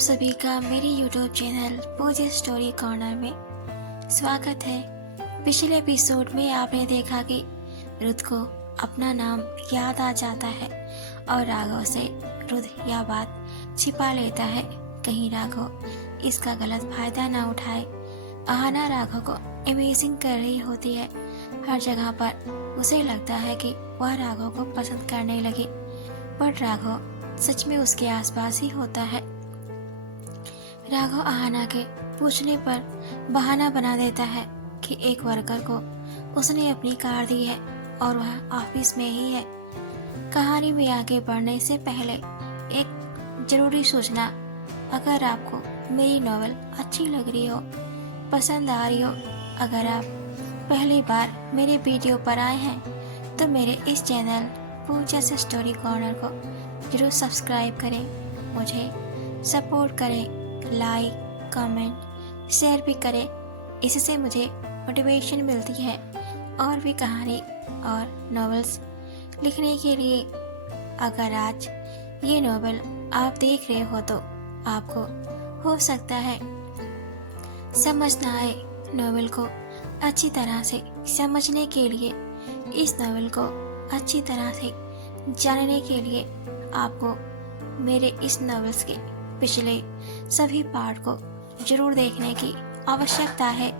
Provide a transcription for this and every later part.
सभी का मेरे YouTube चैनल पूजे स्टोरी कॉर्नर में स्वागत है। पिछले एपिसोड में आपने देखा कि रुद्र को अपना नाम याद आ जाता है और राघव से रुद्र यह बात छिपा लेता है, कहीं राघव इसका गलत फायदा ना उठाए। आहाना राघव को अमेजिंग कर रही होती है। हर जगह पर उसे लगता है कि वह राघव को पसंद करने लगे, पर राघव सच में उसके आसपास ही होता है। राघव आहाना के पूछने पर बहाना बना देता है कि एक वर्कर को उसने अपनी कार दी है और वह ऑफिस में ही है। कहानी में आगे बढ़ने से पहले एक जरूरी सूचना, अगर आपको मेरी नॉवेल अच्छी लग रही हो, पसंद आ रही हो, अगर आप पहली बार मेरे वीडियो पर आए हैं तो मेरे इस चैनल पूजा से स्टोरी कॉर्नर को जरूर सब्सक्राइब करें, मुझे सपोर्ट करें, लाइक कमेंट शेयर भी करें। इससे मुझे मोटिवेशन मिलती है और भी कहानी और नॉवेल्स लिखने के लिए। अगर आज ये नॉवेल आप देख रहे हो तो आपको हो सकता है समझ ना आए। नॉवेल को अच्छी तरह से समझने के लिए, इस नॉवेल को अच्छी तरह से जानने के लिए आपको मेरे इस नॉवेल्स के पिछले सभी पार्ट को जरूर देखने की आवश्यकता है,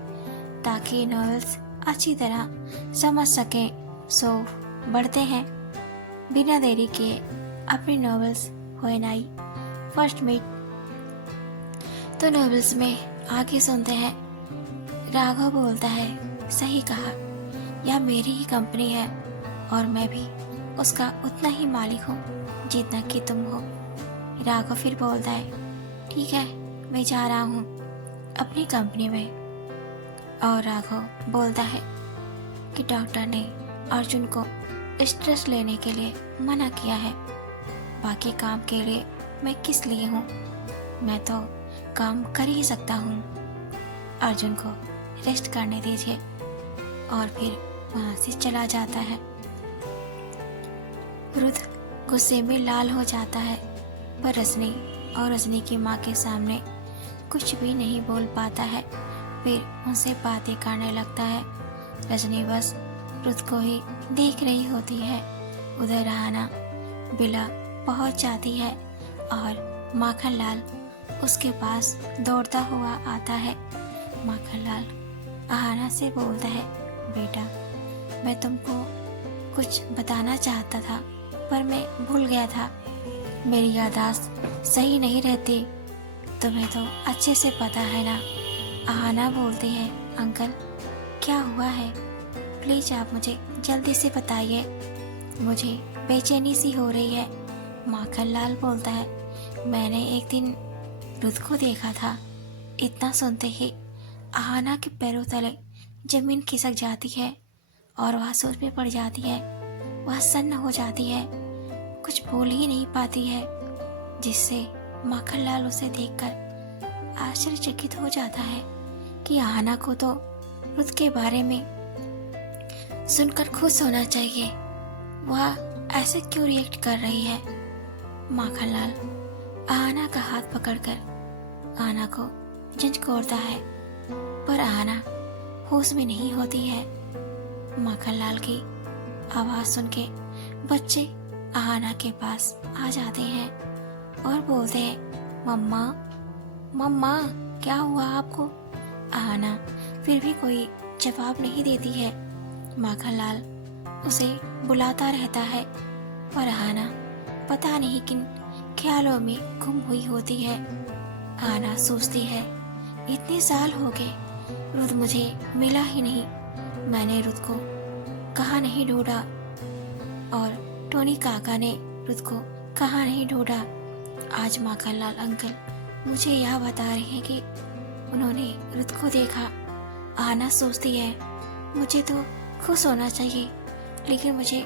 ताकि नॉवेल्स अच्छी तरह समझ सकें। सो बढ़ते हैं बिना देरी किए अपनी novels when I first meet. तो नॉवेल्स में आगे सुनते हैं। राघव बोलता है, सही कहा, यह मेरी ही कंपनी है और मैं भी उसका उतना ही मालिक हूँ जितना कि तुम हो। राघव फिर बोलता है, ठीक है, मैं जा रहा हूँ अपनी कंपनी में। और राघव बोलता है कि डॉक्टर ने अर्जुन को स्ट्रेस लेने के लिए मना किया है, बाकी काम के लिए मैं किस लिए हूँ, मैं तो काम कर ही सकता हूँ। अर्जुन को रेस्ट करने दीजिए। और फिर वहाँ से चला जाता है। रुद्र गुस्से में लाल हो जाता है, पर रजनी और रजनी की माँ के सामने कुछ भी नहीं बोल पाता है। फिर उनसे बातें करने लगता है। रजनी बस रुद्र को ही देख रही होती है। उधर आहाना बिला पहुंच जाती है और माखनलाल उसके पास दौड़ता हुआ आता है। माखनलाल आहाना से बोलता है, बेटा, मैं तुमको कुछ बताना चाहता था पर मैं भूल गया था। मेरी याददाश्त सही नहीं रहती, तुम्हें तो अच्छे से पता है ना। आहाना बोलती है, अंकल क्या हुआ है, प्लीज आप मुझे जल्दी से बताइए, मुझे बेचैनी सी हो रही है। माखनलाल बोलता है, मैंने एक दिन रुद्र को देखा था। इतना सुनते ही आहाना के पैरों तले जमीन खिसक जाती है और वह सोच में पड़ जाती है। वह सन्न हो जाती है, कुछ बोल ही नहीं पाती है, जिससे माखनलाल उसे देखकर आश्चर्यचकित हो जाता है कि आहाना को तो रुद्र के बारे में सुनकर खुश होना चाहिए, वह ऐसे क्यों रिएक्ट कर रही है। माखनलाल आहाना का हाथ पकड़कर आहाना को झंझोड़ता है, पर आहाना होश में नहीं होती है। माखनलाल की आवाज सुन के बच्चे आहाना के पास आ जाते हैं और बोलते हैं, मम्मा मम्मा क्या हुआ आपको। आहाना फिर भी कोई जवाब नहीं देती है। माखनलाल उसे बुलाता रहता है, पर आहाना पता नहीं किन ख्यालों में गुम हुई होती है। आहाना सोचती है, इतने साल हो गए, रुद्र मुझे मिला ही नहीं, मैंने रुद्र को कहाँ नहीं ढूंढा और टोनी काका ने रुद्र को कहाँ नहीं ढूंढा। आज माखनलाल अंकल मुझे यह बता रहे हैं कि उन्होंने रुद्र को देखा। आहाना सोचती है, मुझे तो खुश होना चाहिए, लेकिन मुझे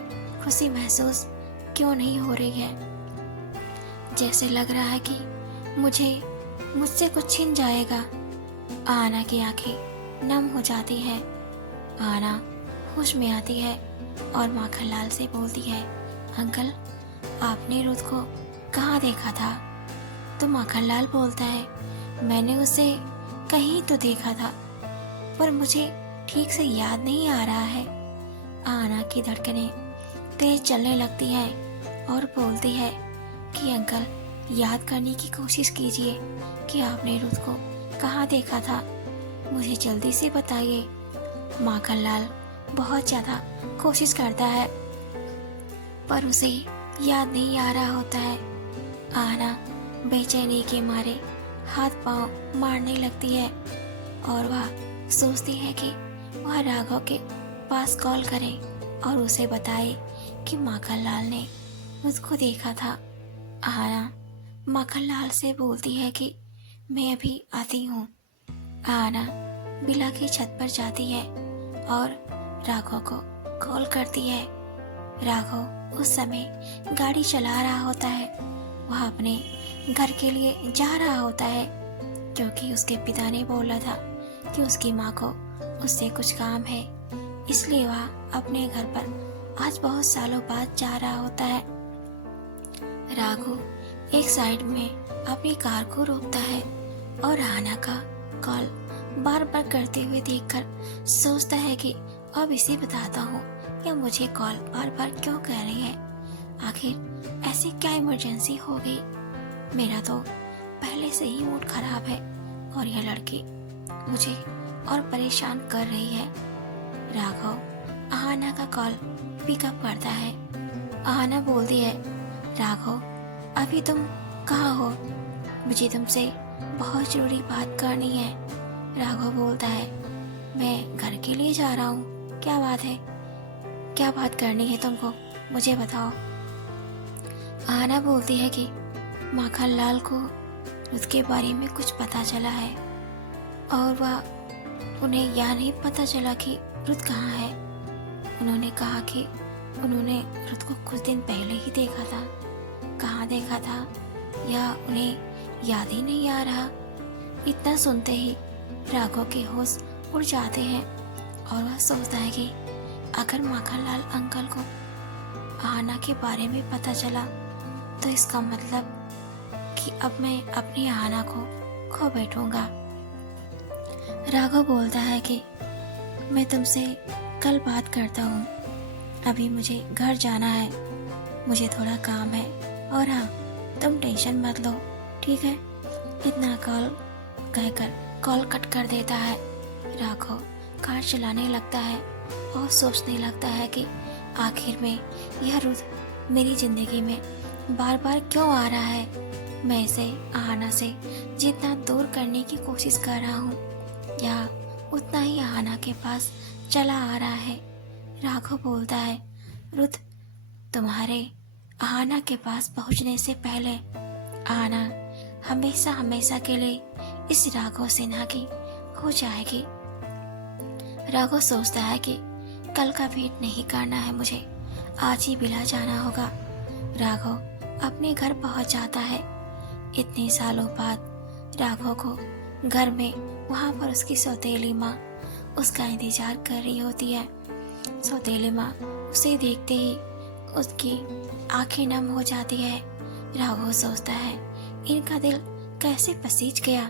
खुशी महसूस क्यों नहीं हो रही है। जैसे लग रहा है कि मुझसे कुछ छिन जाएगा। आहाना की आंखें नम हो जाती है। आहाना होश में आती है और माखनलाल से बोलती है, अंकल आपने रुद्र को कहाँ देखा था। तो माखनलाल बोलता है, मैंने उसे कहीं तो देखा था, पर मुझे ठीक से याद नहीं आ रहा है। आहना की धड़कनें तेज चलने लगती हैं और बोलती है कि अंकल, याद करने की कोशिश कीजिए कि आपने रुत को कहाँ देखा था, मुझे जल्दी से बताइए। माखनलाल बहुत ज्यादा कोशिश करता है, पर उसे याद नहीं आ रहा होता है। आहना बेचैनी के मारे हाथ पांव मारने लगती है और वह सोचती है कि वह राघव के पास कॉल करे और उसे बताए कि माखनलाल ने मुझको देखा था। आहना माखनलाल से बोलती है कि मैं अभी आती हूँ। आहना बिला की छत पर जाती है और राघव को कॉल करती है। राघव उस समय गाड़ी चला रहा होता है। वह अपने घर के लिए जा रहा होता है, क्योंकि उसके पिता ने बोला था कि उसकी माँ को उससे कुछ काम है, इसलिए वह अपने घर पर आज बहुत सालों बाद जा रहा होता है। राघव एक साइड में अपनी कार को रोकता है और आहना का कॉल बार बार करते हुए देखकर सोचता है कि अब इसे बताता हूँ या मुझे कॉल बार बार क्यों कर रही है। आखिर ऐसी क्या इमरजेंसी हो गई। मेरा तो पहले से ही मूड खराब है और यह लड़की मुझे और परेशान कर रही है। राघव आहना का कॉल पिकअप करता है। आहना बोलती है, राघव अभी तुम कहाँ हो, मुझे तुमसे बहुत जरूरी बात करनी है। राघव बोलता है, मैं घर के लिए जा रहा हूँ। क्या बात है, क्या बात करनी है तुमको, मुझे बताओ। आहना बोलती है कि माखनलाल को उसके बारे में कुछ पता चला है और वह उन्हें यह नहीं पता चला कि रुत कहाँ है। उन्होंने कहा कि उन्होंने रुत को कुछ दिन पहले ही देखा था। कहाँ देखा था या उन्हें याद ही नहीं आ रहा। इतना सुनते ही राघव के होश उड़ जाते हैं और वह सोचता है कि अगर माखनलाल अंकल को आहना के बारे में पता चला तो इसका मतलब कि अब मैं अपनी आहना को खो बैठूंगा। राघव बोलता है कि मैं तुमसे कल बात करता हूँ, अभी मुझे घर जाना है, मुझे थोड़ा काम है। और हाँ, तुम टेंशन मत लो, ठीक है। इतना कॉल कहकर कॉल कट कर देता है। राघव कार चलाने लगता है और सोचने लगता है कि आखिर में यह रुत मेरी जिंदगी में बार बार क्यों आ रहा है। मैं इसे आहना से जितना दूर करने की कोशिश कर रहा हूँ या उतना ही आहना के पास चला आ रहा है। राघव बोलता है, रुत तुम्हारे आहना के पास पहुँचने से पहले आहना हमेशा हमेशा के लिए इस राघव सिन्हा की हो जाएगी। राघव सोचता है कि कल का वेट नहीं करना है, मुझे आज ही बिला जाना होगा। राघव अपने घर पहुंच जाता है। इतने सालों बाद राघव को घर में वहां पर उसकी सौतेली माँ उसका इंतजार कर रही होती है। सौतेली माँ उसे देखते ही उसकी आंखें नम हो जाती है। राघव सोचता है, इनका दिल कैसे पसीज गया।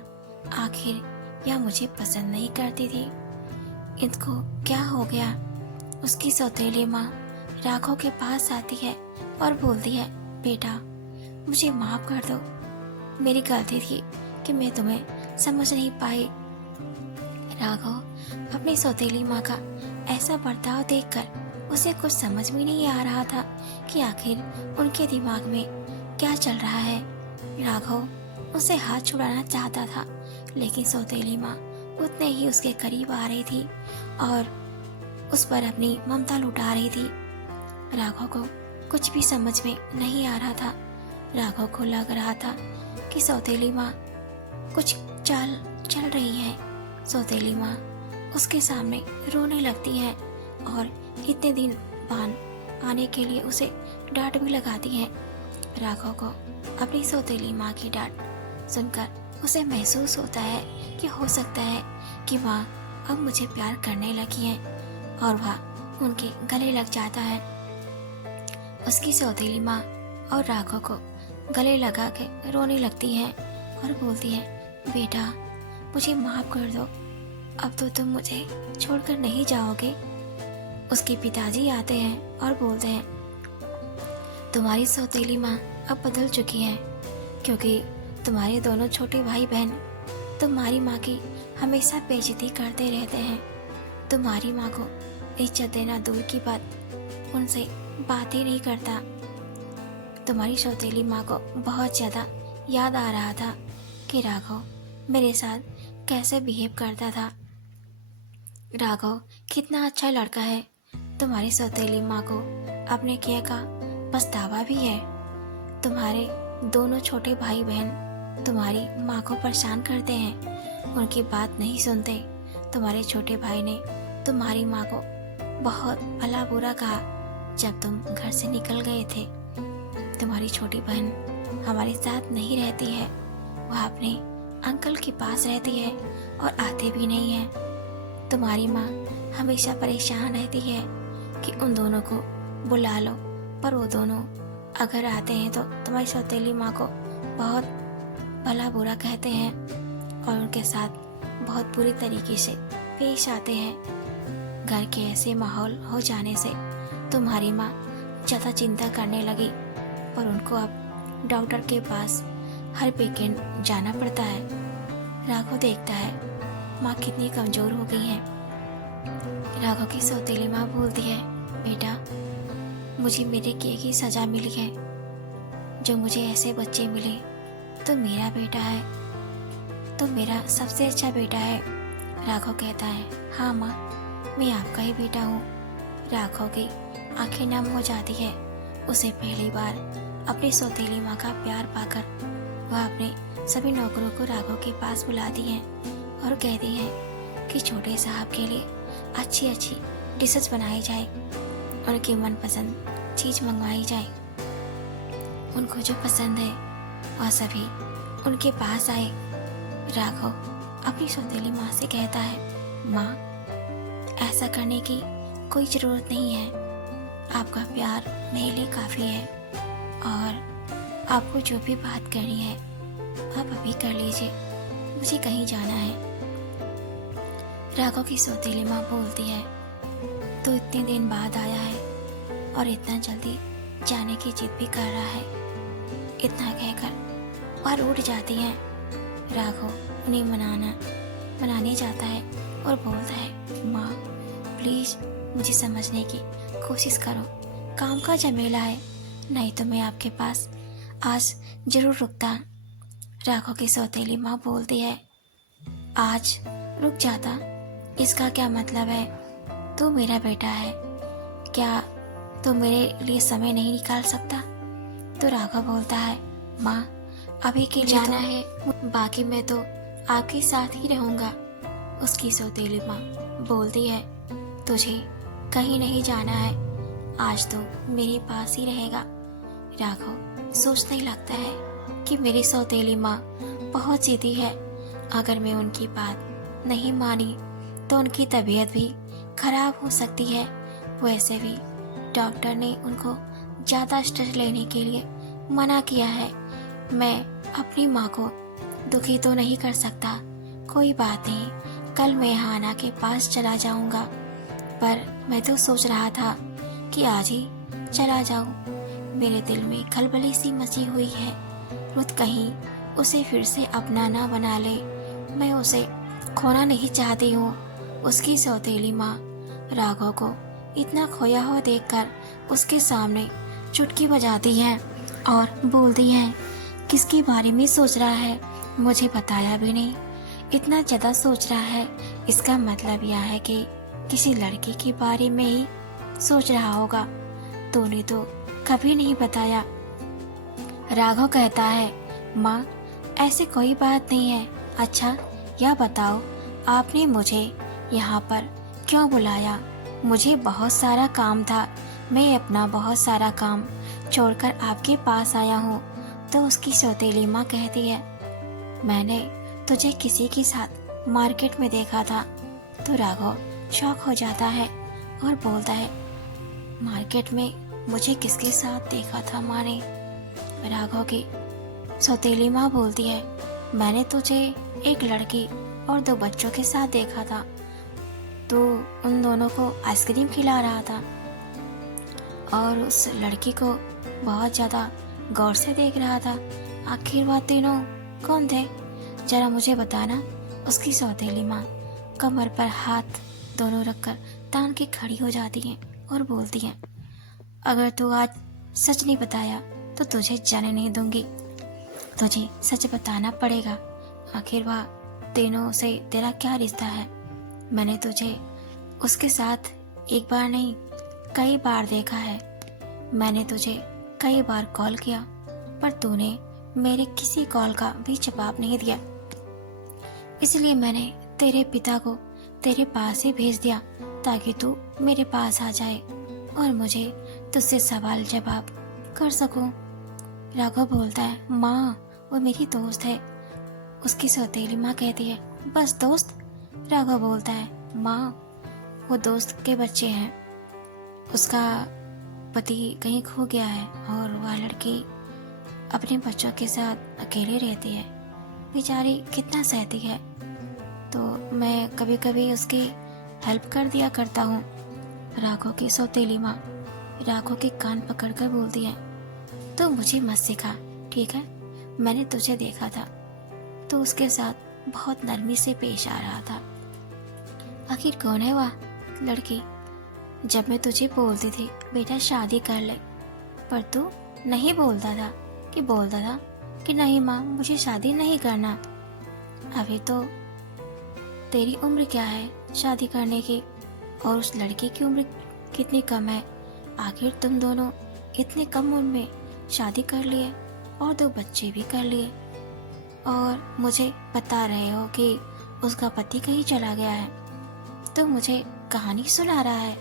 आखिर यह मुझे पसंद नहीं करती थी, इनको क्या हो गया। उसकी सौतेली माँ राघव के पास आती है और बोलती है, बेटा मुझे माफ कर दो, मेरी गलती थी कि मैं तुम्हें समझ नहीं पाई। राघव अपनी सौतेली माँ का ऐसा बर्ताव देखकर उसे कुछ समझ में नहीं आ रहा था कि आखिर उनके दिमाग में क्या चल रहा है। राघव उसे हाथ छुड़ाना चाहता था, लेकिन सौतेली माँ उतने ही उसके करीब आ रही थी और उस पर अपनी ममता लुटा रही थी। राघव को कुछ भी समझ में नहीं आ रहा था। राघव को लग रहा था कि सौतेली माँ कुछ चाल चल रही है। सौतेली माँ उसके सामने रोने लगती है और इतने दिन बाद आने के लिए उसे डांट भी लगाती है। राघव को अपनी सौतेली माँ की डांट सुनकर उसे महसूस होता है कि हो सकता है कि माँ अब मुझे प्यार करने लगी है, और वह उनके गले लग जाता है। उसकी सौतेली माँ और राघव को गले लगा के रोने लगती है और बोलती है, बेटा मुझे माफ कर दो, अब तो तुम मुझे छोड़कर नहीं जाओगे। उसके पिताजी आते हैं और बोलते हैं, तुम्हारी सौतेली माँ अब बदल चुकी है, क्योंकि तुम्हारे दोनों छोटे भाई बहन तुम्हारी माँ की हमेशा बेइज्जती करते रहते हैं। तुम्हारी माँ को इज्जत देना दूर की बात, उनसे बात ही नहीं करता। तुम्हारी सौतेली माँ को बहुत ज़्यादा याद आ रहा था कि राघव मेरे साथ कैसे बिहेव करता था। राघव कितना अच्छा लड़का है। तुम्हारी सौतेली माँ को अपने किए का पछतावा भी है। तुम्हारे दोनों छोटे भाई बहन तुम्हारी माँ को परेशान करते हैं, उनकी बात नहीं सुनते। तुम्हारे छोटे भाई ने तुम्हारी माँ को बहुत भला बुरा कहा जब तुम घर से निकल गए थे। तुम्हारी छोटी बहन हमारे साथ नहीं रहती है, वह अपने अंकल के पास रहती है और आते भी नहीं है। तुम्हारी माँ हमेशा परेशान रहती है कि उन दोनों को बुला लो, पर वो दोनों अगर आते हैं तो तुम्हारी सौतेली माँ को बहुत भला बुरा कहते हैं और उनके साथ बहुत बुरी तरीके से पेश आते हैं। घर के ऐसे माहौल हो जाने से तुम्हारी माँ ज़्यादा चिंता करने लगी, पर उनको अब डॉक्टर के पास हर वीकेंड जाना पड़ता है। राघव देखता है माँ कितनी कमज़ोर हो गई है। राघव की सौतेली माँ बोलती है, बेटा मुझे मेरे किए की सज़ा मिली है। जो मुझे ऐसे बच्चे मिले तो मेरा बेटा है, तो मेरा सबसे अच्छा बेटा है। राघव कहता है, हाँ माँ मैं आपका ही बेटा हूँ। राघव की आंखें नम हो जाती है। उसे पहली बार अपनी सौतेली माँ का प्यार पाकर वह अपने सभी नौकरों को राघव के पास बुलाती है और कहती है कि छोटे साहब के लिए अच्छी अच्छी डिशेस बनाई जाए, उनकी मनपसंद चीज़ मंगवाई जाए। उनको जो पसंद है वह सभी उनके पास आए। राघव अपनी सौतेली माँ से कहता है, माँ ऐसा करने की कोई ज़रूरत नहीं है, आपका प्यार मेरे लिए काफ़ी है और आपको जो भी बात करनी है आप अभी कर लीजिए, मुझे कहीं जाना है। राघव की सौतेली माँ बोलती है, तो इतने दिन बाद आया है और इतना जल्दी जाने की जिद भी कर रहा है। इतना कहकर और उठ जाती हैं। राघव उन्हें मनाने जाता है और बोलता है, माँ प्लीज़ मुझे समझने की कोशिश करो, काम का झमेला है, नहीं तो मैं आपके पास आज जरूर रुकता। राघव की सौतेली माँ बोलती है, आज रुक जाता इसका क्या मतलब है? तू मेरा बेटा है, क्या तू मेरे लिए समय नहीं निकाल सकता? तो राघव बोलता है, माँ अभी के लिए जाना है, बाकी मैं तो आपके साथ ही रहूँगा। उसकी सौतेली माँ बोलती है, तुझे कहीं नहीं जाना है, आज तो मेरे पास ही रहेगा। राघव सोचने लगता है कि मेरी सौतेली माँ बहुत ज़िद्दी है, अगर मैं उनकी बात नहीं मानी तो उनकी तबीयत भी खराब हो सकती है। वैसे भी डॉक्टर ने उनको ज़्यादा स्ट्रेस लेने के लिए मना किया है। मैं अपनी माँ को दुखी तो नहीं कर सकता। कोई बात नहीं, कल मैं हाना के पास चला जाऊँगा, पर मैं तो सोच रहा था कि आज ही चला जाऊँ। मेरे दिल में खलबली सी मची हुई है, रुत कहीं उसे फिर से अपना ना बना ले। मैं उसे खोना नहीं चाहती हूँ। उसकी सौतेली माँ राघव को इतना खोया हुआ देखकर उसके सामने चुटकी बजाती है और बोलती है, किसके बारे में सोच रहा है, मुझे बताया भी नहीं। इतना ज़्यादा सोच रहा है, इसका मतलब यह है कि किसी लड़की के बारे में ही सोच रहा होगा। तूने तो कभी नहीं बताया। राघव कहता है, माँ ऐसे कोई बात नहीं है। अच्छा यह बताओ, आपने मुझे यहाँ पर क्यों बुलाया? मुझे बहुत सारा काम था, मैं अपना बहुत सारा काम छोड़कर आपके पास आया हूँ। तो उसकी सौतेली माँ कहती है, मैंने तुझे किसी के साथ मार्केट में देखा था। तो राघव शॉक हो जाता है और बोलता है, मार्केट में मुझे किसके साथ देखा था माँ ने? राघव की सौतेली माँ बोलती है, मैंने तुझे एक लड़की और 2 बच्चों के साथ देखा था। तू उन दोनों को आइसक्रीम खिला रहा था और उस लड़की को बहुत ज़्यादा गौर से देख रहा था। आखिर वह तीनों कौन थे, जरा मुझे बताना। उसकी सौतेली माँ कमर पर हाथ दोनों रखकर तान के खड़ी हो जाती हैं और बोलती हैं, अगर तू आज सच नहीं बताया तो तुझे जाने नहीं दूंगी। तुझे सच बताना पड़ेगा। आखिर वह तीनों से तेरा क्या रिश्ता है? मैंने तुझे उसके साथ एक बार नहीं कई बार देखा है। मैंने तुझे कई बार कॉल किया पर तूने मेरे किसी कॉल का भी जवाब नहीं दिया। इसलिए मैंने तेरे पिता को तेरे पास ही भेज दिया ताकि तू मेरे पास आ जाए और मुझे तुझसे सवाल जवाब कर सकूं। राघव बोलता है, माँ वो मेरी दोस्त है। उसकी सौतेली माँ कहती है, बस दोस्त? राघव बोलता है, माँ वो दोस्त के बच्चे हैं। उसका पति कहीं खो गया है और वह लड़की अपने बच्चों के साथ अकेले रहती है। बेचारी कितना सहती है, तो मैं कभी कभी उसकी हेल्प कर दिया करता हूँ। राघव की सौतेली माँ राघव के कान पकड़कर बोलती है, तो मुझे मत सिखा, ठीक है? मैंने तुझे देखा था तो उसके साथ बहुत नरमी से पेश आ रहा था। आखिर कौन है वह लड़की? जब मैं तुझे बोलती थी बेटा शादी कर ले, पर तू नहीं बोलता था कि नहीं माँ मुझे शादी नहीं करना। अभी तो तेरी उम्र क्या है शादी करने की, और उस लड़की की उम्र कितनी कम है। आखिर तुम दोनों इतने कम उम्र में शादी कर लिए और 2 बच्चे भी कर लिए, और मुझे बता रहे हो कि उसका पति कहीं चला गया है। तो मुझे कहानी सुना रहा है,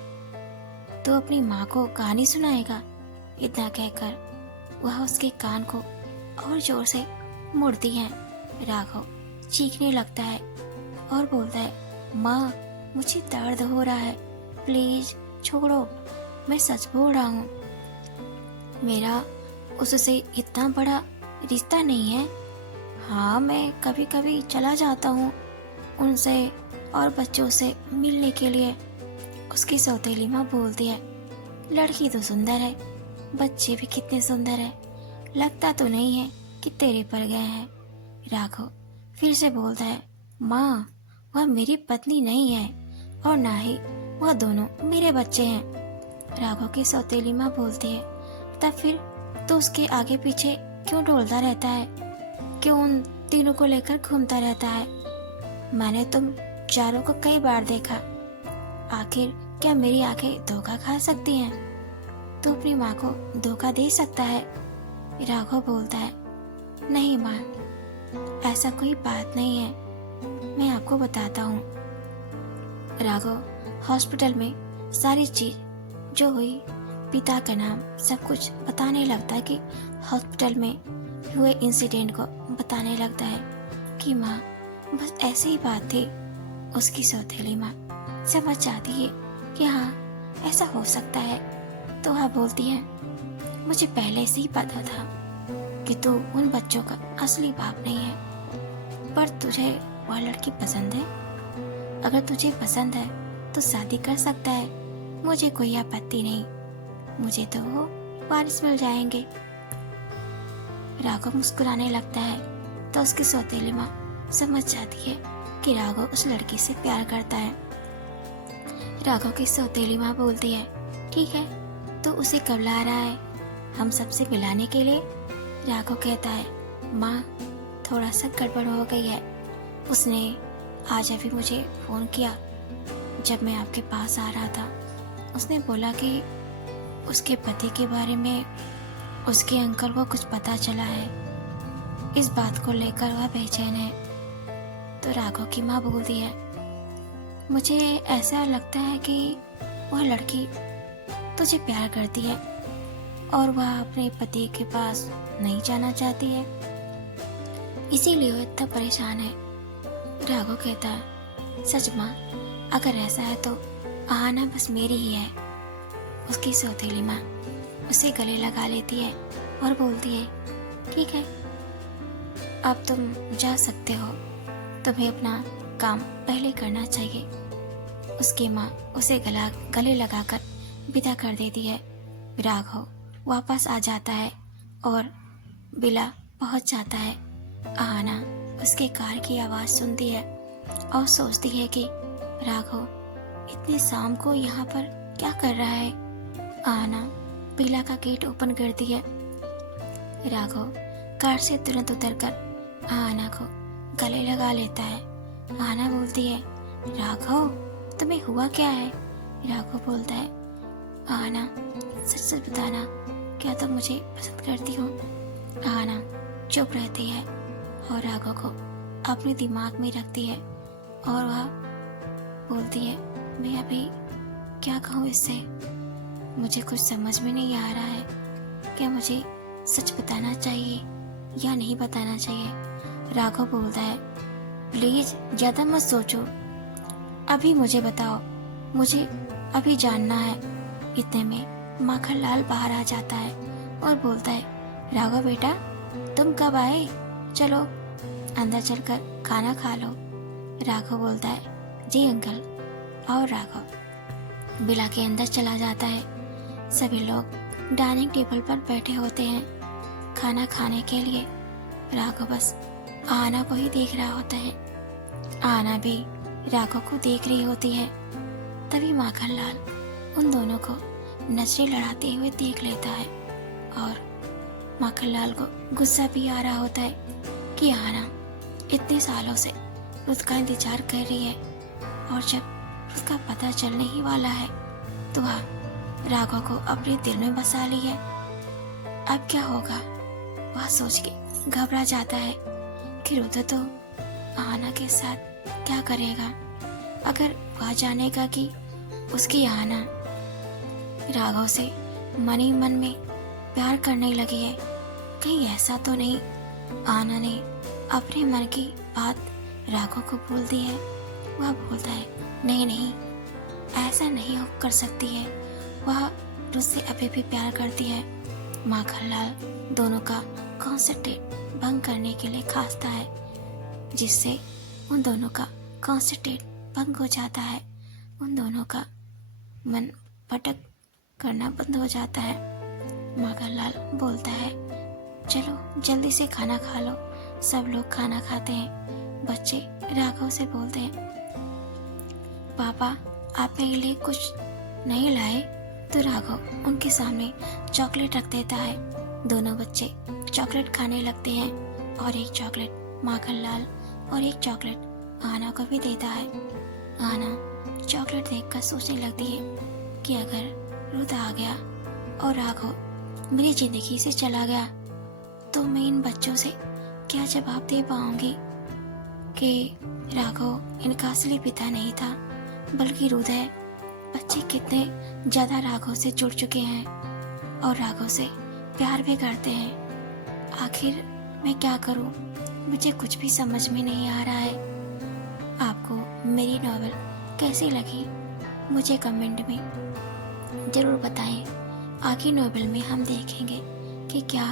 तो अपनी माँ को कहानी सुनाएगा। इतना कहकर वह उसके कान को और जोर से मुड़ती है। राघव चीखने लगता है और बोलता है, माँ मुझे दर्द हो रहा है, प्लीज छोड़ो, मैं सच बोल रहा हूँ। मेरा उससे इतना बड़ा रिश्ता नहीं है। हाँ मैं कभी कभी चला जाता हूँ उनसे और बच्चों से मिलने के लिए। उसकी सौतेली माँ बोलती है, लड़की तो सुंदर है, बच्चे भी कितने सुंदर है, लगता तो नहीं है कि तेरे पर गए हैं। राघव फिर से बोलता है, माँ वह मेरी पत्नी नहीं है और ना ही वह दोनों मेरे बच्चे हैं। राघव की सौतेली माँ बोलती है, तब फिर तो उसके आगे पीछे क्यों डोलता रहता है, क्यों उन तीनों को लेकर घूमता रहता है? मैंने तुम चारों को कई बार देखा। आखिर क्या मेरी आंखें धोखा खा सकती हैं? तू अपनी माँ को धोखा दे सकता है? राघव बोलता है, नहीं माँ ऐसा कोई बात नहीं है, मैं आपको बताता हूँ। राघव हॉस्पिटल में सारी चीज जो हुई, पिता का नाम, सब कुछ बताने लगता है कि हॉस्पिटल में हुए इंसिडेंट को बताने लगता है कि माँ बस ऐसी ही बात थी। उसकी सौतेली माँ समझ जाती है कि हाँ ऐसा हो सकता है, तो वह बोलती है, मुझे पहले से ही पता था कि तू उन बच्चों का असली बाप नहीं है, पर तुझे वह लड़की पसंद है। अगर तुझे पसंद है तो शादी कर सकता है, मुझे कोई आपत्ति नहीं, मुझे तो वो वारिस मिल जाएंगे। राघव मुस्कुराने लगता है तो उसकी सौतेली माँ समझ जाती है कि राघव उस लड़की से प्यार करता है। राघव की सौतेली माँ बोलती है, ठीक है तो उसे कब ला रहा है हम सबसे मिलाने के लिए? राघव कहता है, माँ थोड़ा सा गड़बड़ हो गई है। उसने आज अभी मुझे फोन किया जब मैं आपके पास आ रहा था। उसने बोला कि उसके पति के बारे में उसके अंकल को कुछ पता चला है, इस बात को लेकर वह बेचैन है। तो राघव की माँ बोलती है, मुझे ऐसा लगता है कि वह लड़की तुझे प्यार करती है और वह अपने पति के पास नहीं जाना चाहती है, इसीलिए वह इतना परेशान है। राघव कहता है, सच माँ अगर ऐसा है तो आना बस मेरी ही है। उसकी सौतेली माँ उसे गले लगा लेती है और बोलती है, ठीक है, अब तुम जा सकते हो, तुम्हें अपना काम पहले करना चाहिए। उसकी माँ उसे गले लगाकर विदा कर देती है। राघव वापस आ जाता है और बिला पहुंच जाता है। आहना उसके कार की आवाज़ सुनती है और सोचती है कि राघव इतनी शाम को यहाँ पर क्या कर रहा है। आहना बिला का गेट ओपन करती है। राघव कार से तुरंत उतरकर आहना को गले लगा लेता है। आहना बोलती है, राघव तुम्हें हुआ क्या है? राघव बोलता है, आहना सच सच बताना, क्या तुम मुझे पसंद करती हो? आहना चुप रहती है और राघव को अपने दिमाग में रखती है और वह बोलती है, मैं अभी क्या कहूँ इससे? मुझे कुछ समझ में नहीं आ रहा है। क्या मुझे सच बताना चाहिए या नहीं बताना चाहिए? राघव बोलता है, प्लीज ज्यादा मत सोचो, अभी मुझे बताओ, मुझे अभी जानना है। इतने में माखनलाल बाहर आ जाता है और बोलता है, राघव बेटा तुम कब आए? चलो अंदर चलकर खाना खा लो। राघव बोलता है, जी अंकल। और राघव बिला के अंदर चला जाता है। सभी लोग डाइनिंग टेबल पर बैठे होते हैं खाना खाने के लिए। राघव बस आहना को ही देख रहा होता है। आहना भी राघव को देख रही होती है। तभी माखनलाल उन दोनों को नजरें लड़ाते हुए देख लेता है और माखनलाल को गुस्सा भी आ रहा होता है कि आहना इतने सालों से उसका इंतजार कर रही है और जब उसका पता चलने ही वाला है तो वह राघव को अपने दिल में बसा ली है। अब क्या होगा वह सोच के घबरा जाता है कि रुद्र तो आहना के साथ क्या करेगा। अगर वह जानेगा कि उसकी आहना राघव से मन ही मन में प्यार करने लगी है, कहीं ऐसा तो नहीं आहना ने अपने मन की बात राघव को बोल दी है। वह बोलता है, नहीं नहीं ऐसा नहीं कर सकती है, वह मुझसे अभी भी प्यार करती है। माखनलाल दोनों का कॉन्सेंट्रेट भंग करने के लिए खासता है, जिससे उन दोनों का कॉन्सेंट्रेट भंग हो जाता है। उन दोनों का मन भटक करना बंद हो जाता है। माखनलाल बोलता है, चलो जल्दी से खाना खा लो। सब लोग खाना खाते हैं। बच्चे राघव से बोलते हैं, पापा आप मेरे लिए कुछ नहीं लाए? तो राघव उनके सामने चॉकलेट रख देता है। दोनों बच्चे चॉकलेट खाने लगते हैं और एक चॉकलेट माखनलाल और एक चॉकलेट आहना को भी देता है। आहना चॉकलेट देखकर सोचने लगती है कि अगर रुद्र आ गया और राघव मेरी जिंदगी से चला गया तो मैं इन बच्चों से क्या जवाब दे पाऊंगी कि राघव इनका असली पिता नहीं था बल्कि रुद्र है। बच्चे कितने ज्यादा राघव से जुड़ चुके हैं और राघव से प्यार भी करते हैं। आखिर मैं क्या करूं? मुझे कुछ भी समझ में नहीं आ रहा है। आपको मेरी नॉवेल कैसी लगी मुझे कमेंट में जरूर बताएं। आगे नॉवेल में हम देखेंगे कि क्या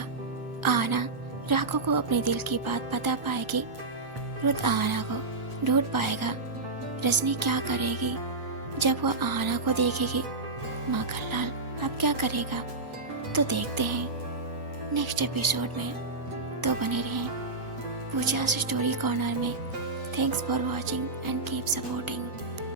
आहना राघव को अपने दिल की बात बता पाएगी, रुद्र आहना को ढूंढ पाएगा, रजनी क्या करेगी जब वह आहना को देखेगी, माखनलाल अब क्या करेगा? तो देखते हैं नेक्स्ट एपिसोड में। तो बने रहें पूजा स्टोरी कॉर्नर में। Thanks for watching and keep supporting.